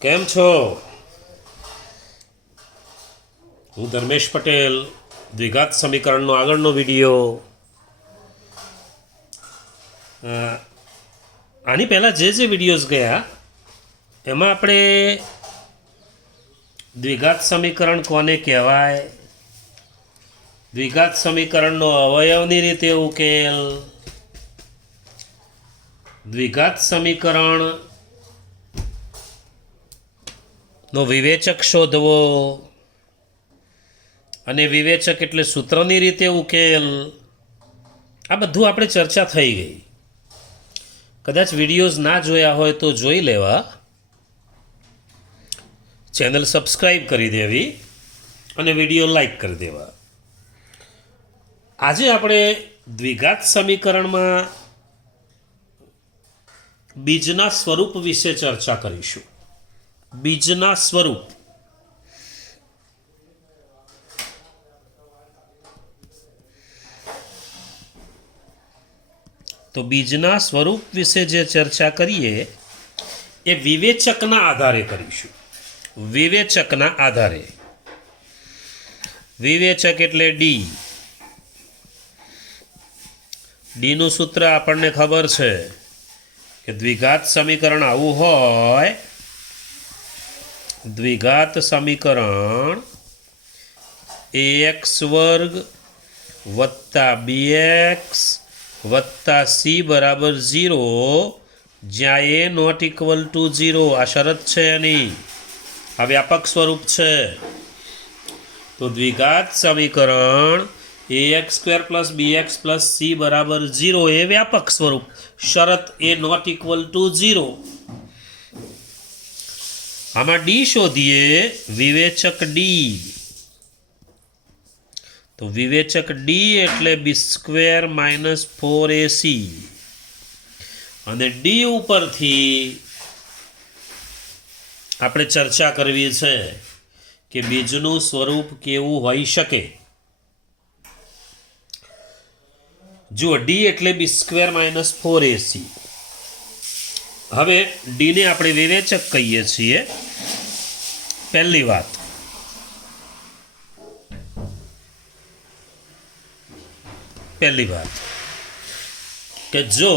કેમ છો? હું ધર્મેશ પટેલ. દ્વિઘાત સમીકરણનો આગળનો વિડીયો. આની પહેલાં જે વિડીયોઝ ગયા એમાં આપણે દ્વિઘાત સમીકરણ કોને કહેવાય, દ્વિઘાત સમીકરણનો અવયવની રીતે ઉકેલ, દ્વિઘાત સમીકરણનો વિવેચક શોધવો અને વિવેચક એટલે સૂત્રની રીતે ઉકેલ, આ બધું આપણે ચર્ચા થઈ ગઈ. કદાચ વિડીયોઝ ના જોયા હોય તો જોઈ લેવા, ચેનલ સબસ્ક્રાઈબ કરી દેવી અને વિડીયો લાઈક કરી દેવા. આજે આપણે દ્વિઘાત સમીકરણમાં બીજના સ્વરૂપ વિશે ચર્ચા કરીશું. બીજના સ્વરૂપ. તો બીજના સ્વરૂપ વિશે જે ચર્ચા કરીએ એ વિવેચકના આધારે કરીશું. વિવેચકના આધારે. વિવેચક એટલે ડી. ડીનું સૂત્ર આપણને ખબર છે કે દ્વિઘાત સમીકરણ આવું હોય, દ્વિઘાત સમીકરણ ax વર્ગ વત્તા bx વત્તા c બરાબર 0, જ્યાં a નોટ ઇક્વલ ટુ 0. આ શરત છે એની. આ વ્યાપક સ્વરૂપ છે. તો દ્વિઘાત સમીકરણ ax square plus bx plus c બરાબર 0 એ વ્યાપક સ્વરૂપ. શરત a નોટ ઇક્વલ ટુ 0. આમાં ડી શોધીએ. વિવેચક ડી. તો વિવેચક ડી એટલે બી સ્ક્વેર માઇનસ 4ac. અને ડી ઉપરથી આપણે ચર્ચા કરવી છે કે બીજનું સ્વરૂપ કેવું હોઈ શકે. જુઓ, ડી એટલે બી સ્ક્વેર માઇનસ 4ac. હવે ડીને આપણે વિવેચક કહીએ છીએ. પહેલી વાત, કે જો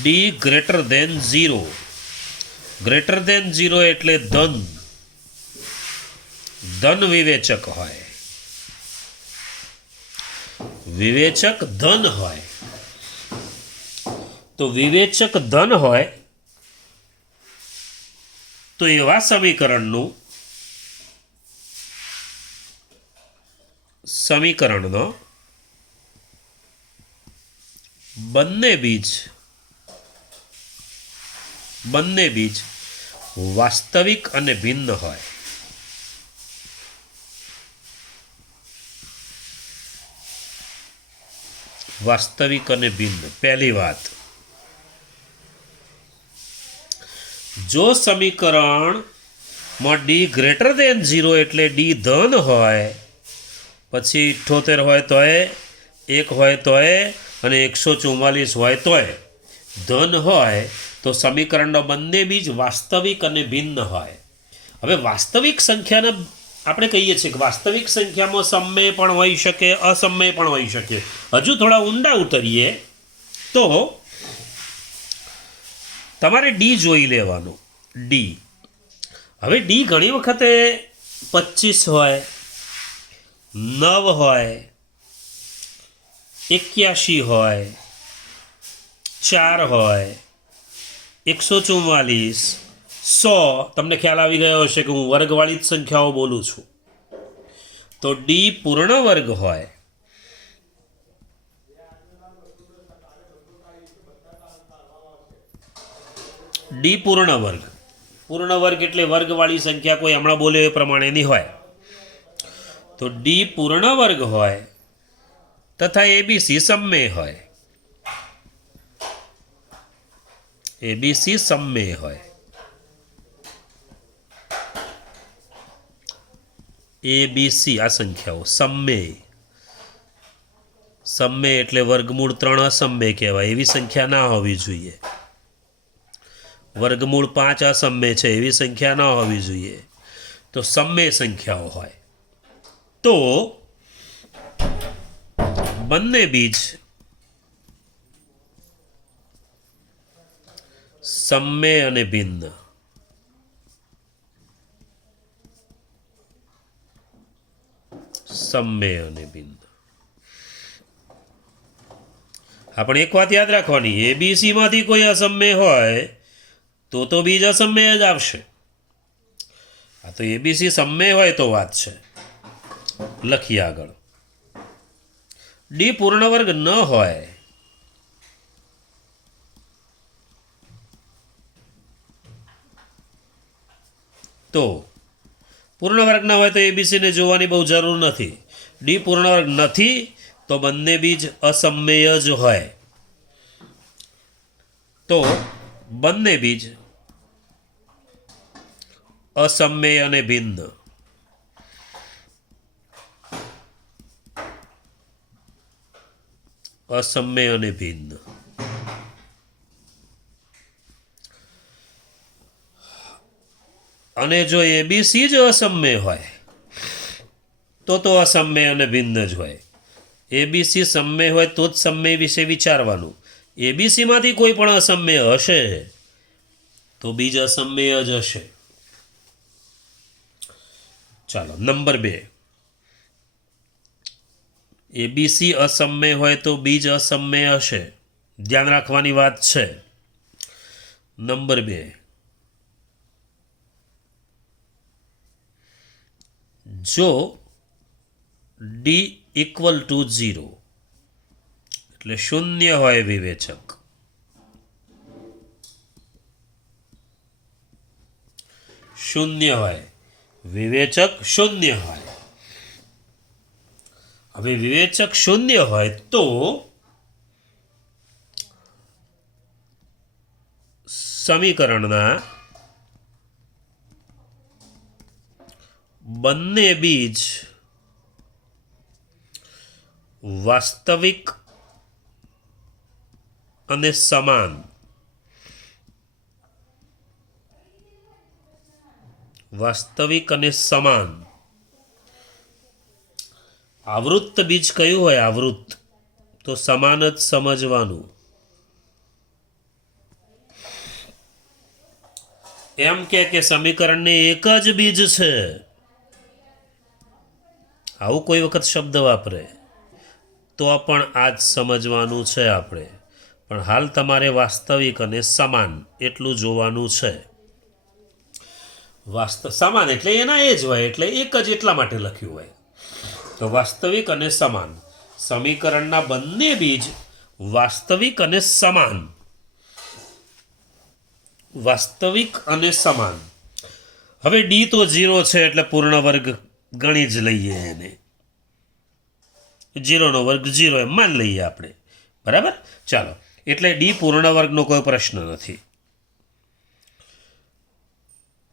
D greater than 0, greater than 0 એટલે ધન વિવેચક હોય. વિવેચક ધન હોય. તો વિવેચક ધન હોય તો એવા સમીકરણનો બંને બીજ વાસ્તવિક અને ભિન્ન હોય. વાસ્તવિક અને ભિન્ન. પહેલી વાત, જો સમીકરણમાં ડી ગ્રેટર દેન 0 એટલે ડી ધન હોય, પછી 78 હોય તોય, 1 હોય તોય અને 144 હોય તોય ધન હોય, તો સમીકરણનો બંને બીજ વાસ્તવિક અને ભિન્ન હોય. હવે વાસ્તવિક સંખ્યાને આપણે કહીએ છીએ કે વાસ્તવિક સંખ્યામાં સમય પણ હોઈ શકે, અસમય પણ હોઈ શકે. હજુ થોડા ઊંડા ઉતરીએ તો તમારે ડી જોઈ લેવાનું. ડી. હવે ડી ઘણી વખતે 25 હોય, 9 હોય, 81 હોય, 4 હોય, 144, 100. તમને ખ્યાલ આવી ગયો હશે કે હું વર્ગવાળી જ સંખ્યાઓ બોલું છું. તો ડી પૂર્ણ વર્ગ હોય. ડી પૂર્ણ વર્ગ એટલે વર્ગવાળી સંખ્યા કોઈ હમણાં બોલ્યો એ પ્રમાણેની હોય. તો ડી પૂર્ણ વર્ગ હોય તથા એબીસી સમમેય હોય. એબીસી સમમેય હોય. એબીસી આ સંખ્યાઓ સમમેય. સમમેય એટલે વર્ગમૂળ 3 અસમમેય કહેવાય. એવી સંખ્યા ના હોવી જોઈએ. વર્ગમૂળ 5 અસમય છે એવી સંખ્યા ન હોવી જોઈએ, તો સમય સંખ્યાઓ હોય તો બંને બીજ સમય અને ભિન્ન સમય અને ભિન્ન. આપણે એક વાત યાદ રાખવાની, એબીસીમાંથી કોઈ અસમય હોય તો બીજ અસમય જ આવશે. આ તો એબીસી સમય હોય તો વાત છે. લખીએ આગળ. ડી પૂર્ણ વર્ગ ન હોય તો પૂર્ણ વર્ગ ના હોય તો એબીસીને જોવાની બહુ જરૂર નથી. ડી પૂર્ણ વર્ગ નથી તો બંને બીજ અસમય જ હોય, તો બંને બીજ અસમય અને ભિન્ન અસમય અને ભિન્ન. અને જો એબીસી જ અસમય હોય તો અસમય અને ભિન્ન જ હોય. એબીસી સમય હોય તો જ સમય વિશે વિચારવાનું. એબીસીમાંથી કોઈ પણ અસમય હશે તો બીજ અસમય જ હશે. ચાલો નંબર 2, એબીસી અસમય હોય તો બીજ અસમય હશે, ધ્યાન રાખવાની વાત છે. નંબર 2, જો ડી ઇક્વલ ટુ 0 એટલે શૂન્ય હોય વિવેચક, શૂન્ય હોય વિવેચક શૂન્ય હોય. હવે વિવેચક શૂન્ય હોય તો સમીકરણના બંને બીજ વાસ્તવિક અને સમાન આવૃત્ત બીજ કયું હોય આવૃત્ત તો સમાન જ સમજવાનું. એમ કે સમીકરણને એક જ બીજ છે આવું કોઈ વખત શબ્દ વાપરે તો પણ આ જ સમજવાનું છે આપણે. પણ હાલ તમારે વાસ્તવિક અને સમાન એટલું જોવાનું છે. સમાન એટલે એના એ જ હોય એટલે એક જ એટલા માટે લખ્યું હોય. તો વાસ્તવિક અને સમાન સમીકરણના બંને બીજ વાસ્તવિક અને સમાન હવે ડી તો 0 છે એટલે પૂર્ણ વર્ગ ગણી જ લઈએ એને. 0 નો વર્ગ 0 એમ માન લઈએ આપણે, બરાબર. ચાલો, એટલે ડી પૂર્ણ વર્ગનો કોઈ પ્રશ્ન નથી.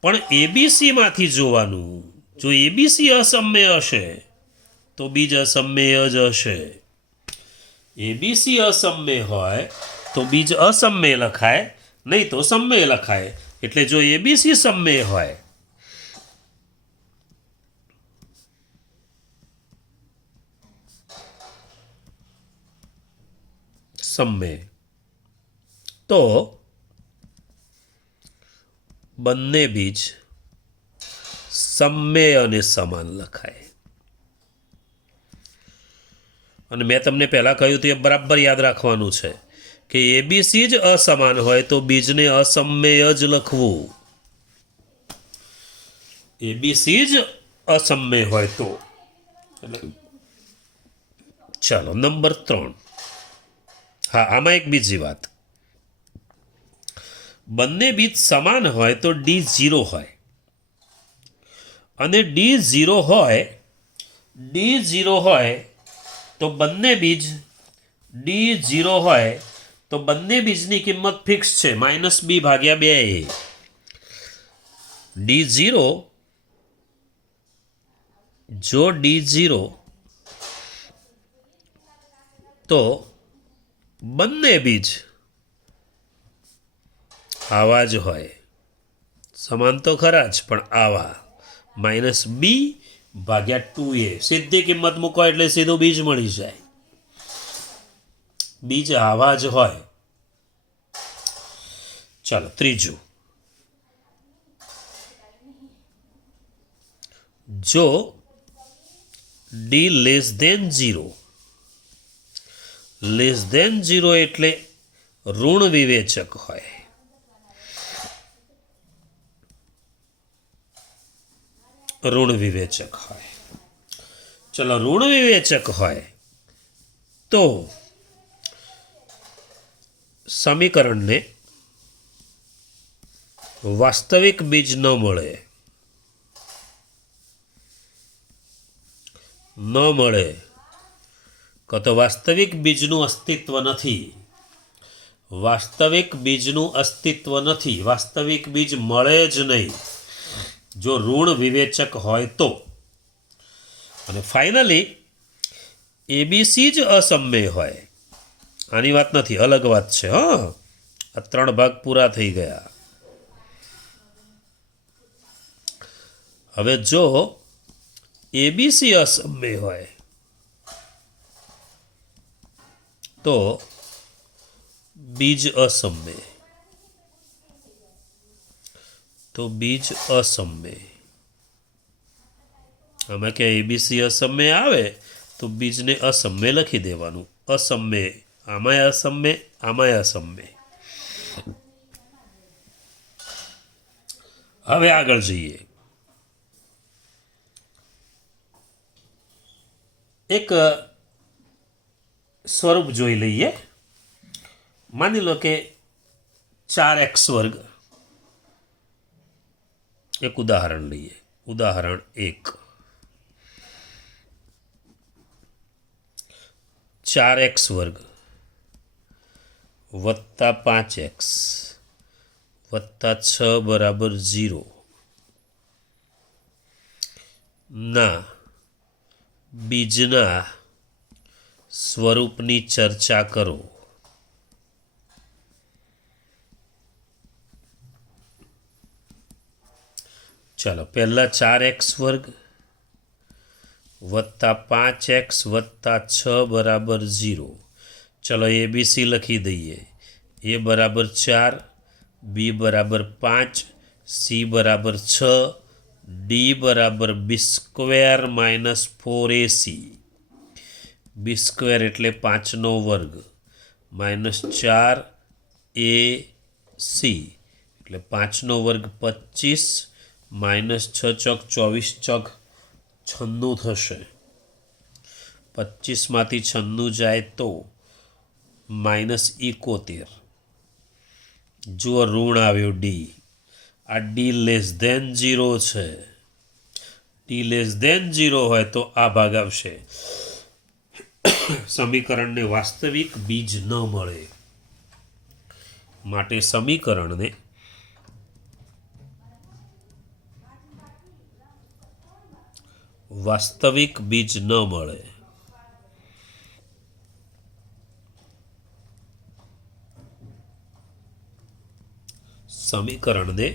પણ એબીસી માંથી જોવાનું, જો એબીસી અસમય હશે તો બીજ અસમય જ હશે. એબીસી અસમય હોય તો બીજ અસમય લખાય, નહીં તો સમય લખાય. એટલે જો એબીસી સમય હોય સમય તો બંને બીજ સમય અને સમાન લખાય. અને મેં તમને પહેલાં કહ્યું તે બરાબર યાદ રાખવાનું છે કે એબીસી જ અસમાન હોય તો બીજને અસમય જ લખવું. એબીસી જ અસમય હોય તો. ચાલો નંબર 3. હા, આમાં એક બીજી વાત, બંને બીજ સમાન હોય તો ડી 0 હોય અને ડી 0 હોય તો બંને બીજ ડી 0 હોય તો બંને બીજની કિંમત ફિક્સ છે -b/2a. ડી 0 જો ડી 0 તો બંને બીજ આવા જ હોય, સમાન તો ખરા જ પણ આવા -b ભાગ્યા 2a, સીધી કિંમત મૂકો એટલે સીધું બીજ મળી જાય, બીજ આવા જ હોય. ચાલો ત્રીજું, જો d <0 એટલે ઋણ વિવેચક હોય, ઋણ વિવેચક હોય. ચલો ઋણ વિવેચક હોય તો સમીકરણને વાસ્તવિક બીજ ન મળે, કાં તો વાસ્તવિક બીજનું અસ્તિત્વ નથી, વાસ્તવિક બીજ મળે જ નહીં જો ઋણ વિવેચક હોય તો. અને ફાઇનલી એબીસી જ અસમય હોય, આની વાત નથી, અલગ વાત છે. આ 3 ભાગ પૂરા થઈ ગયા. હવે જો એબીસી અસમય હોય તો બીજ અસમય, આમાં કે એબીસી અસમય આવે તો બીજને અસમય લખી દેવાનું, અસમય આમાંય અસમય, આમાંય અસમય. હવે આગળ જઈએ. એક સ્વરૂપ જોઈ લઈએ. માની લો કે 4x², એક ઉદાહરણ લઈએ. ઉદાહરણ 1, 4x² વત્તા 5x વત્તા 6 બરાબર 0 ના બીજના સ્વરૂપની ચર્ચા કરો. ચાલો પહેલા 4x² વત્તા 5x વત્તા 6 બરાબર 0. ચલો એબીસી લખી દઈએ. એ બરાબર 4, બી બરાબર 5, સી બરાબર 6, ડી બરાબર b² -4ac. b² એટલે 5નો વર્ગ -4ac એટલે 5નો વર્ગ 25 -6 ચોક 24 ચોક 96 થશે. 25માંથી 96 જાય તો -71. જુઓ ઋણ આવ્યો ડી. આ ડી <0 છે. ડી <0 હોય તો આ ભાગ આવશે. સમીકરણને વાસ્તવિક બીજ ન મળે, માટે સમીકરણને વાસ્તવિક બીજ ન મળે. સમીકરણને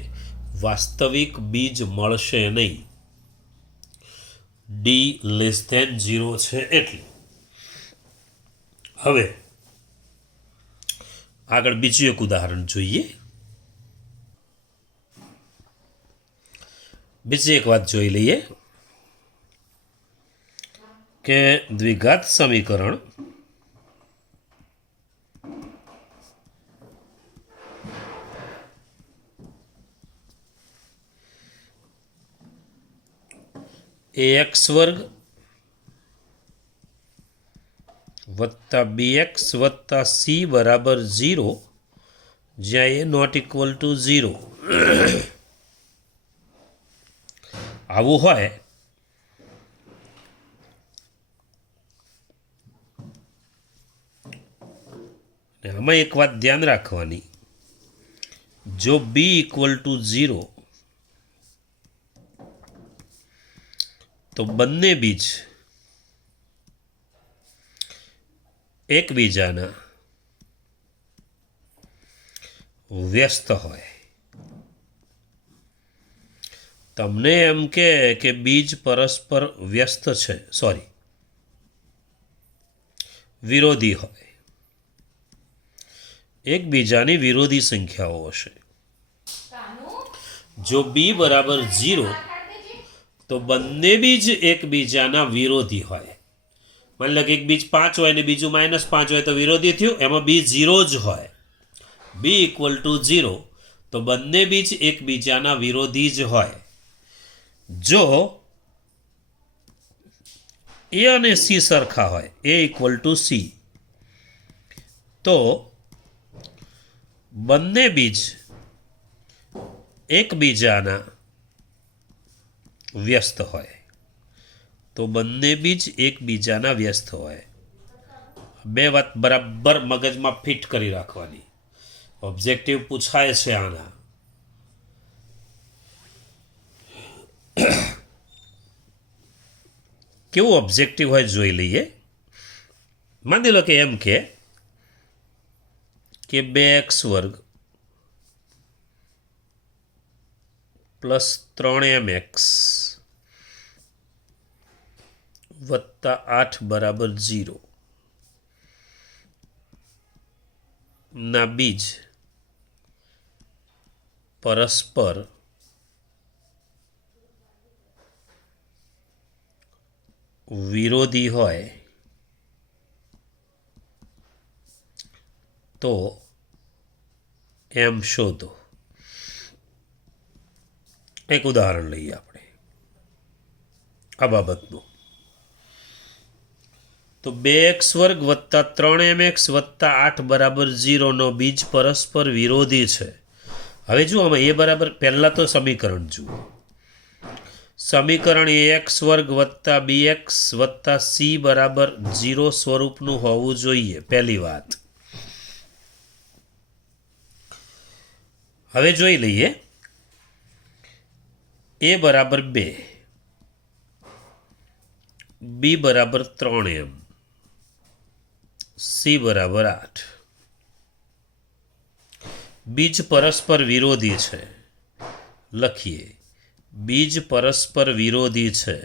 વાસ્તવિક બીજ મળશે નહીં. ડી <0 છે એટલે. હવે આગળ બીજું એક ઉદાહરણ જોઈએ. બીજી એક વાત જોઈ લઈએ કે દ્વિઘાત સમીકરણ ax² વત્તા bx વત્તા c બરાબર 0, જ્યાં a ≠ 0 આવું હોય આમાં એક વાત ધ્યાન રાખવાની, જો b = 0 તો બંને બીજ એકબીજાના વ્યસ્ત હોય. તમને એમ કે બીજ પરસ્પર વ્યસ્ત છે, સોરી, વિરોધી હોય, એકબીજાની વિરોધી સંખ્યાઓ હશે. જો બી બરાબર 0 તો બંને બીજ એકબીજાના વિરોધી હોય. માની લો કે એક બીજ 5 હોય ને બીજું -5 હોય તો વિરોધી થયું, એમાં બી 0 જ હોય. બી ઇક્વલ ટુ 0 તો બંને બીજ એકબીજાના વિરોધી જ હોય. જો એ અને સી સરખા હોય, એ ઇક્વલ ટુ સી, તો બંને બીજ એકબીજાના વ્યસ્ત હોય. તો બંને બીજ એકબીજાના વ્યસ્ત હોય. બે વાત બરાબર મગજમાં ફિટ કરી રાખવાની. ઓબ્જેક્ટિવ પૂછાય છે આના. કેવું ઓબ્જેક્ટિવ હોય જોઈ લઈએ. માની લો કે એમ કે 2x² + 3mx + 8 = 0 ના બીજ પરસ્પર વિરોધી હોય તો એમ શોધો. એક ઉદાહરણ લઈએ આપણે આ બાબતનું. તો 2x² + 3mx + 8 = 0 નો બીજ પરસ્પર વિરોધી છે. હવે જુઓ આમાં એ બરાબર, પહેલાં તો સમીકરણ જુઓ. સમીકરણ ax² + bx + c = 0 સ્વરૂપનું હોવું જોઈએ, પહેલી વાત. હવે જોઈ લઈએ. a બરાબર 2, b બરાબર 3m, c બરાબર 8. બીજ પરસ્પર વિરોધી છે. લખીએ, બીજ પરસ્પર વિરોધી છે.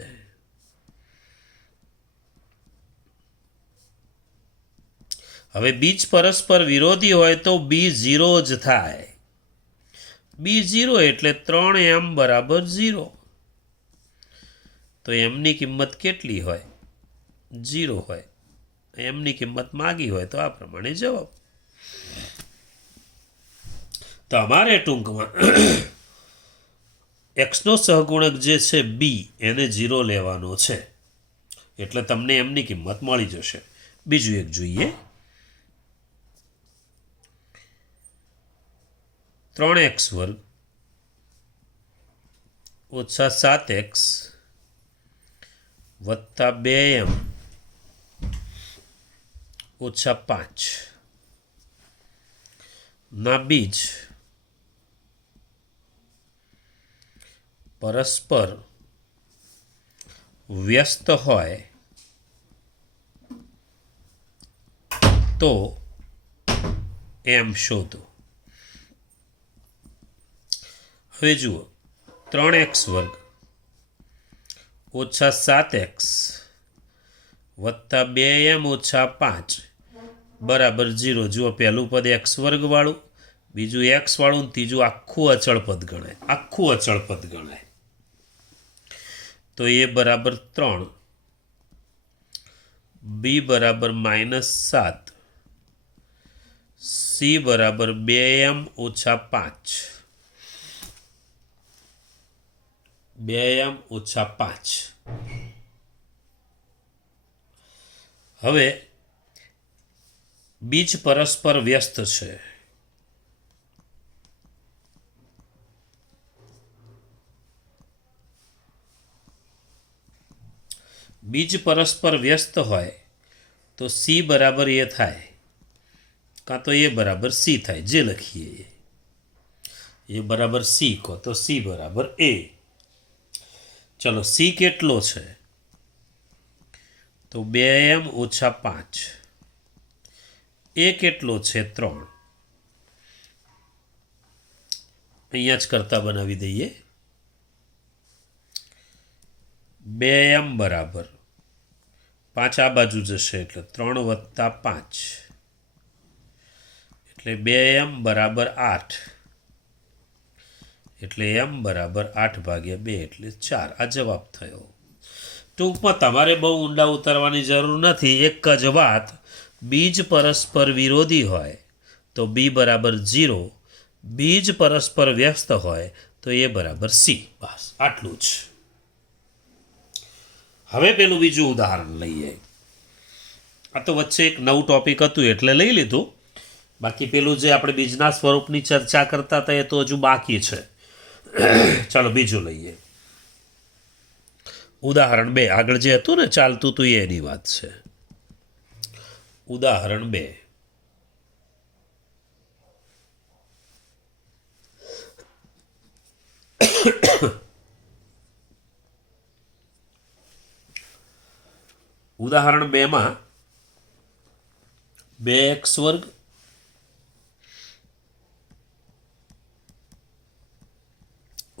હવે બીજ પરસ્પર વિરોધી હોય તો બી 0 જ થાય. બી 0 એટલે 3m = 0. તો એમની કિંમત કેટલી હોય? 0 હોય. એમની કિંમત માગી હોય તો આ પ્રમાણે જવાબ. તમારે ટૂંકમાં એક્સનો સહગુણક જે છે બી, એને 0 લેવાનો છે, એટલે તમને એમની કિંમત મળી જશે. બીજું એક જોઈએ. 3x² - 7x + 2m - 5 ના બીજ પરસ્પર વ્યસ્ત હોય તો એમ શોધો. હવે જુઓ, 3x² - 7x + 2m - 5 = 0. જુઓ, પહેલું પદ x² વાળું, બીજું x વાળું, ત્રીજું આખું અચળ પદ ગણાય. આખું અચળ પદ ગણાય. તો a બરાબર 3, b બરાબર -7, c બરાબર 2m - 5. 2m - 5. હવે બીજ પરસ્પર વ્યસ્ત છે. બીજ પરસ્પર વ્યસ્ત હોય તો c બરાબર a થાય, કાં તો a બરાબર c થાય, જે લખીએ. a બરાબર c કહો તો c બરાબર a. ચલો, c કેટલો છે? તો 2m - 5. a કેટલો છે? 3. અહીંયા જ કરતા બનાવી દઈએ. 2m બરાબર 5 આ બાજુ જશે એટલે 3 + 5 એટલે 2m બરાબર 8 એટલે m બરાબર 8/2 એટલે 4. આ જવાબ થયો. ટૂંકમાં તમારે બહુ ઊંડા ઉતરવાની જરૂર નથી. એક જ વાત, બીજ પરસ્પર વિરોધી હોય તો b બરાબર 0, બીજ પરસ્પર વ્યસ્ત હોય તો a બરાબર c. બસ આટલું જ. હવે પેલું બીજું ઉદાહરણ લઈએ. આ તો વચ્ચે એક નવું ટોપિક હતું એટલે લઈ લીધું. બાકી પેલું જે આપણે બીજના સ્વરૂપની ચર્ચા કરતા હતા એ તો હજુ બાકી છે. ચાલો બીજું લઈએ. ઉદાહરણ 2. આગળ જે હતું ને ચાલતું હતું એની વાત છે. ઉદાહરણ 2. ઉદાહરણ 2 માં 2x²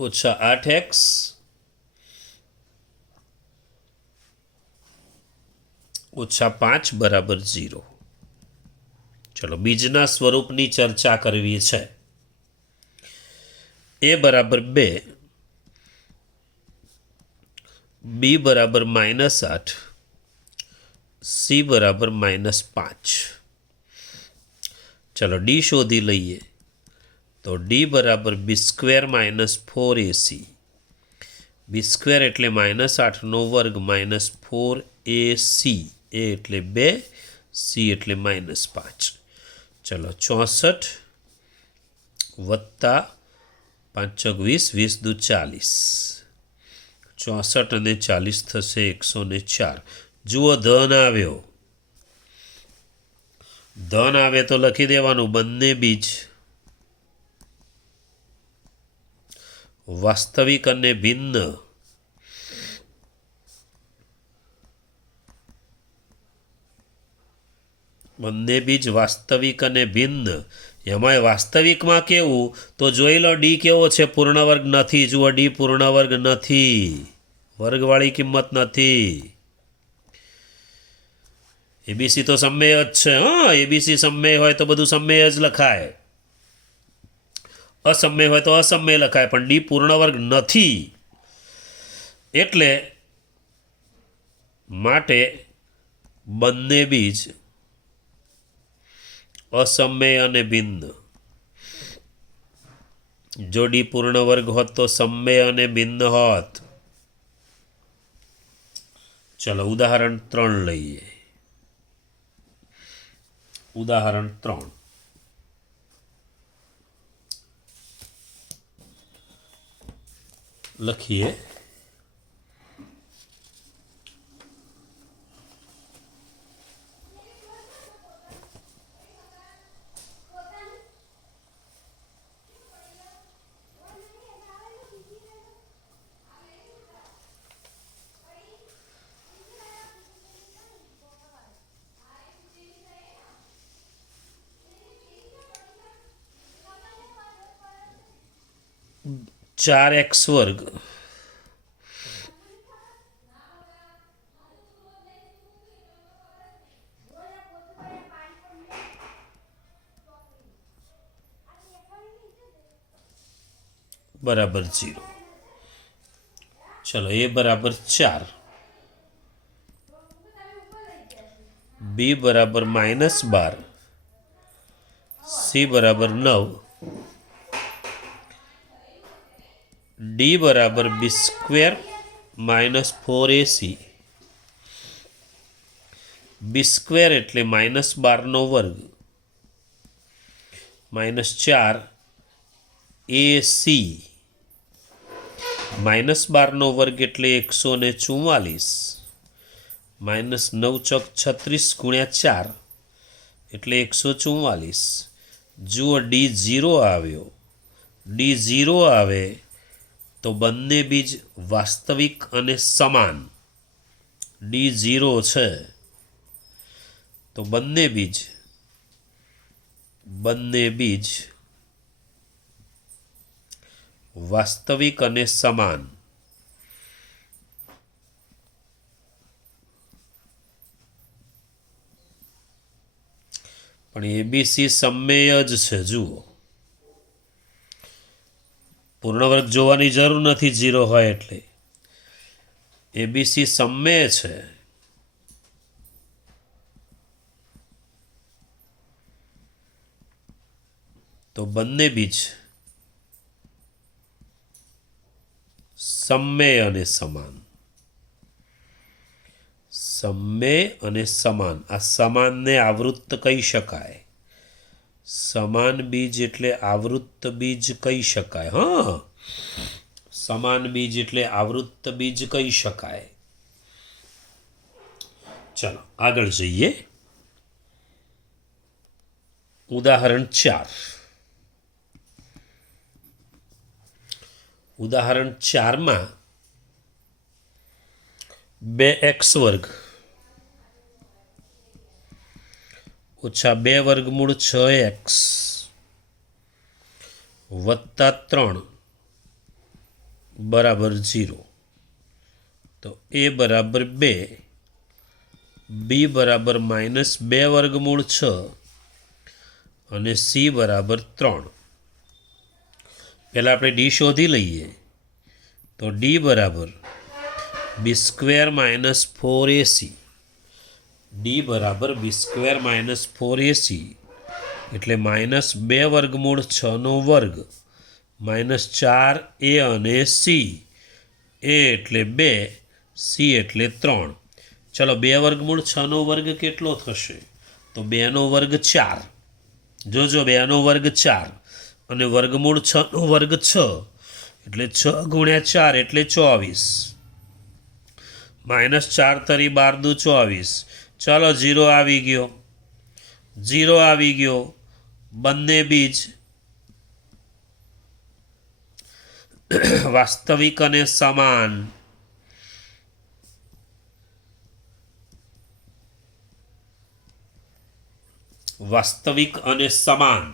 ઓછા 8x ઓછા 5 બરાબર 0. ચલો બીજના સ્વરૂપની ચર્ચા કરવી છે. a બરાબર 2, b બરાબર -8, c બરાબર -5. ચલો d શોધી લઈએ. તો d બરાબર b² - 4ac. b² એટલે -8² - 4ac. a એટલે 2, c એટલે -5. ચલો 64 વત્તા 5 × 20, 20 × 40. 64 અને 40 થશે 104. જુઓ ધન આવ્યો. ધન આવે તો લખી દેવાનું બંને બીજ વાસ્તવિક અને ભિન્ન. બંને બીજ વાસ્તવિક અને ભિન્ન. એમાંય વાસ્તવિકમાં કેવું તો જોઈ લો ડી કેવો છે, પૂર્ણવર્ગ નથી. જુઓ ડી પૂર્ણવર્ગ નથી, વર્ગવાળી કિંમત નથી. એબીસી તો સમમેય જ છે. એબીસી સમમેય હોય તો બધું સમમેય જ લખાય, અસમય હોય તો અસમય લખાય, પણ ડી પૂર્ણવર્ગ નથી. એટલે માટે બંને બીજ અસમય અને ભિન્ન. જો ડી પૂર્ણવર્ગ હોત તો સમય અને ભિન્ન હોત. ચલો ઉદાહરણ 3 લઈએ. ઉદાહરણ 3. લખીએ. ચાર x² બરાબર 0. ચલો a બરાબર 4, b બરાબર -12, c બરાબર 9, d બરાબર b² - 4ac. b² એટલે -12² -4ac. -12² એટલે 144, -9 ચોક 36 × 4 એટલે 144. જુઓ ડી 0 આવ્યો. ડી 0 આવે તો બંને બીજ વાસ્તવિક અને સમાન. ડી 0 છે તો બંને બીજ વાસ્તવિક અને સમાન. પણ એબીસી સમમેય જ છે. જુઓ, પૂર્ણ વર્ગ જોવાની જરૂર નથી 0 હોય એટલે. એબીસી સમમેય છે. તો બંને બીજ સમમેય અને સમાન. સમમેય અને સમાન. આ સમાનને આવૃત્ત કહી શકાય. સમાન બીજ એટલે આવૃત્ત બીજ કહી શકાય. હા, સમાન બીજ એટલે આવૃત્ત બીજ કહી શકાય. ચલો આગળ જઈએ. ઉદાહરણ 4. ઉદાહરણ 4માં 2x² ઓછા 2 વર્ગમૂળ 6x વત્તા 3 બરાબર 0. તો a બરાબર 2, b બરાબર -2 વર્ગમૂળ 6 અને c બરાબર 3. પહેલાં આપણે ડી શોધી લઈએ. તો ડી બરાબર b² - 4ac. ડી બરાબર b² - 4ac એટલે -2 વર્ગમૂળ 6નો વર્ગ -4a અને c. a એટલે 2, c એટલે 3. ચલો 2 વર્ગમૂળ 6નો વર્ગ કેટલો થશે? તો 2નો વર્ગ 4. જોજો 2નો વર્ગ 4 અને વર્ગમૂળ 6નો વર્ગ 6 એટલે 6 ગુણ્યા 4 એટલે 24. -4 તરી 12 દુ 24. ચાલો 0 આવી ગયો. 0 આવી ગયો. બંને બીજ વાસ્તવિક અને સમાન. વાસ્તવિક અને સમાન.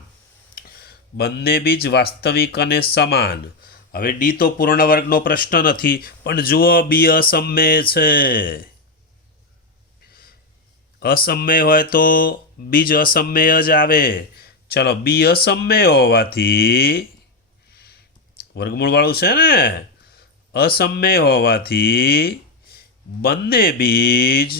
બંને બીજ વાસ્તવિક અને સમાન. હવે ડી તો પૂર્ણ વર્ગનો પ્રશ્ન નથી, પણ જુઓ બી અસમમેય છે. અસમમેય હોય તો બીજ અસમમેય જ આવે. ચલો બી અસમમેય હોવાથી વર્ગમૂળવાળું છે ને, અસમમેય હોવાથી બંને બીજ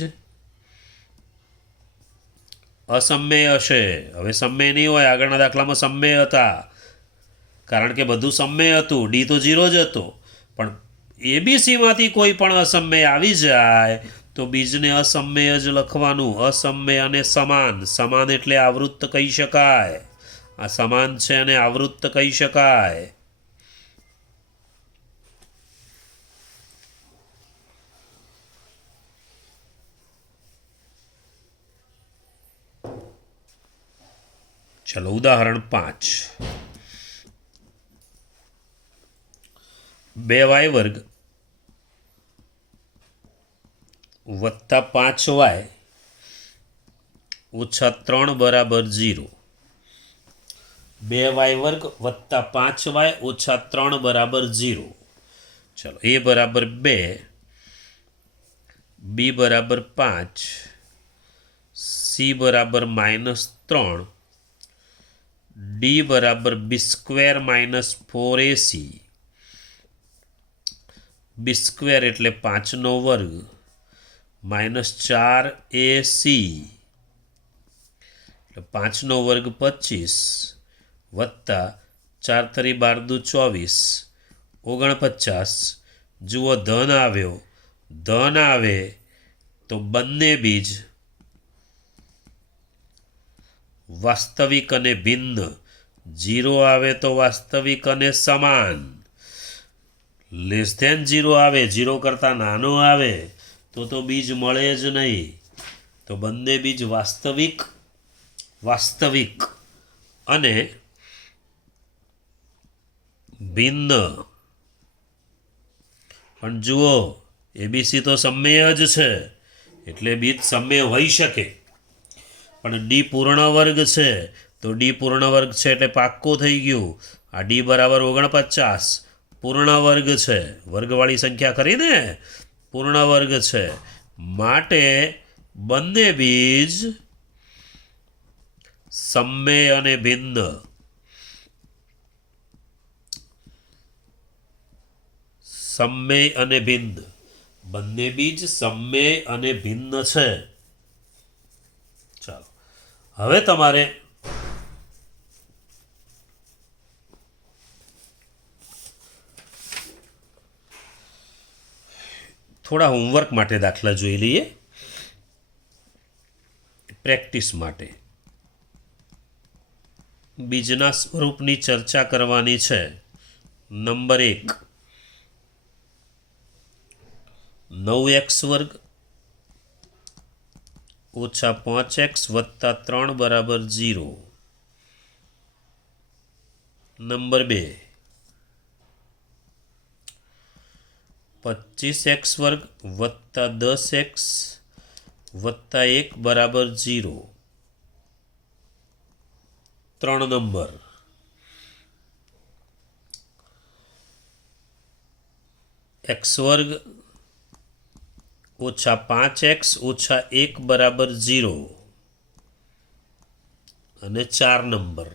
અસમમેય હશે. હવે સમમેય નહીં હોય. આગળના દાખલામાં સમમેય હતા, કારણ કે બધું સમમેય હતું. ડી તો 0 જ હતો. પણ એબીસીમાંથી કોઈ પણ અસમમેય આવી જાય તો બીજને અસમમેય જ લખવાનું. અસમમેય અને સમાન. સમાન એટલે આવૃત્ત કહી શકાય. આ સમાન છે અને આવૃત્ત કહી શકાય. ચલો ઉદાહરણ 5. 2y² વત્તા 5y ઓછા 3 બરાબર 0. 2y² વત્તા 5y ઓછા 3 બરાબર 0. ચલો a બરાબર 2, b બરાબર 5, c બરાબર -3, ડી બરાબર b² - 4ac. b² એટલે 5નો વર્ગ -4ac એટલે 5નો વર્ગ 25 વત્તા 4 તરી 12 દુ 24 49. જુઓ ધન આવ્યો. ધન આવે તો બંને બીજ વાસ્તવિક અને ભિન્ન. 0 આવે તો વાસ્તવિક અને સમાન. <0 આવે, 0 કરતાં નાનો આવે તો બીજ મળે જ નહીં. તો બંને બીજ વાસ્તવિક અને ભિન્ન. પણ જુઓ એબીસી તો સમમેય જ છે એટલે બીજ સમમેય હોઈ શકે. પણ ડી પૂર્ણ વર્ગ છે તો ડી પૂર્ણ વર્ગ છે એટલે પાક્કો થઈ ગયું. આ ડી બરાબર 49 પૂર્ણ વર્ગ છે, વર્ગવાળી સંખ્યા ખરી ને, પૂર્ણ વર્ગ છે, માટે બંને બીજ સમમેય અને ભિન્ન. સમમેય અને ભિન્ન, બંને બીજ સમમેય અને ભિન્ન છે. ચાલો, હવે તમારે થોડા હોમવર્ક માટે દાખલા જોઈ લઈએ, પ્રેક્ટિસ માટે. બીજના સ્વરૂપની ચર્ચા કરવાની છે. નંબર 1, 9x વર્ગ ઓછા 5x વત્તા 3 બરાબર 0. નંબર 2, 25x વર્ગ વત્તા 10x વત્તા 1 બરાબર 0. 3 નંબર, x વર્ગ ઓછા 5x ઓછા 1 બરાબર 0. અને 4 નંબર,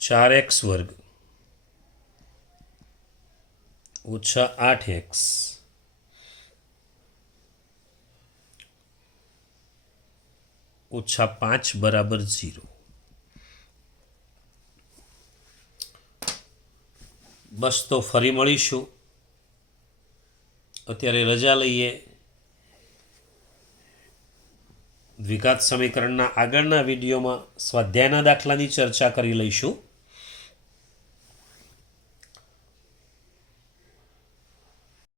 4x વર્ગ ઓછા 8x ઓછા 5 બરાબર 0. બસ, તો ફરી મળીશું. અત્યારે રજા લઈએ. દ્વિઘાત સમીકરણના આગળના વિડીયોમાં સ્વાધ્યાયના દાખલાની ચર્ચા કરી લઈશું.